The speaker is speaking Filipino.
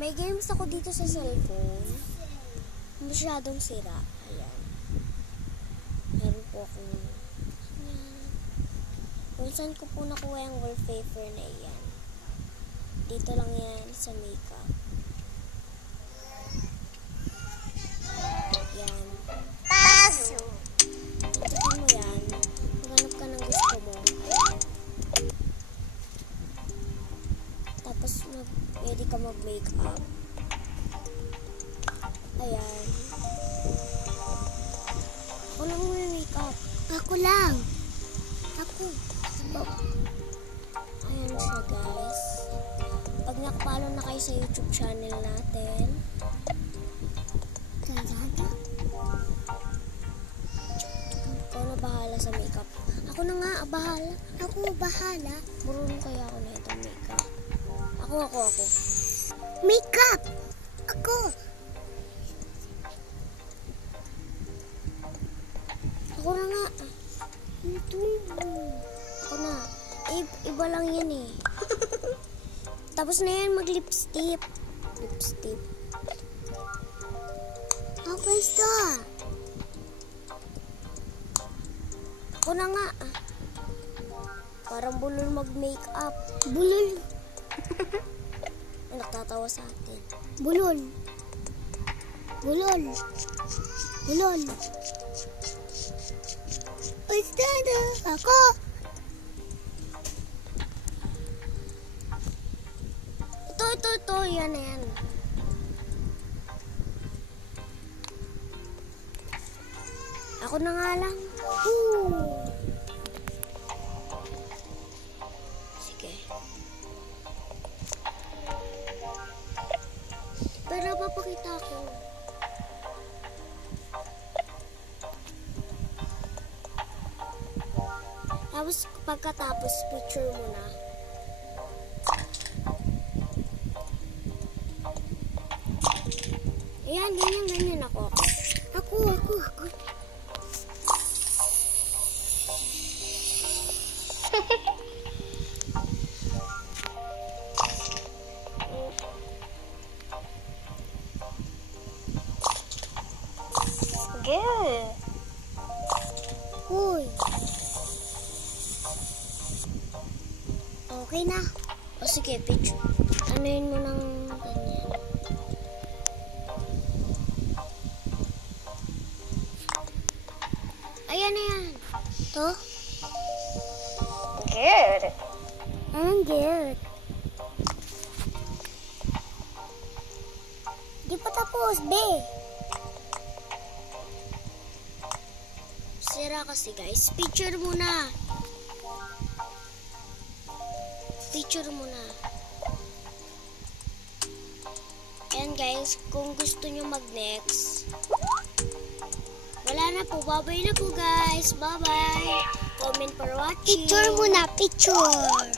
May games ako dito sa cellphone. Masyadong sira. Ayan. Meron po akong... Ayan. Kung saan ko po nakuha yung wallpaper na iyan. Dito lang yan sa makeup. Yan. Paso. Tignan mo yan. Maghanap ka ng gusto mo. Tapos pwede ka mag-makeup. Ayan. Ako lang may makeup. Ako lang. Ako. Ayan siya, guys. Pag nakapalo na kayo sa YouTube channel natin, ikaw na bahala sa makeup. Ako na nga, bahala. Ako bahala. Marunong kaya ako na itong makeup. Ako. Makeup. Ako. Ako na nga. Ako na. Iba lang yan eh. Tapos na yan, mag-lipstick. Lipstick. Ako isa. Ako na nga. Parang bulol mag-makeup. Bulol. Nakatatawa sa atin. Bulol. Bulol. Bulol. Basta na ako. Ito. Yan na yan. Ako na nga lang. Sige. Pero papakita ko. Tapos pagkatapos picture mo na. Ayan, ganyan ako. Ako. Good. Uy. Okay na. O sige, picture. Anuhin mo ng ganyan. Ayan na yan. To? Good. Ang good. Di pa tapos, be. Sira kasi guys. Picture muna. Picture muna. And guys, kung gusto nyo mag-next, wala na po. Bye-bye na po guys. Bye-bye. Comment for watching. Picture muna, picture.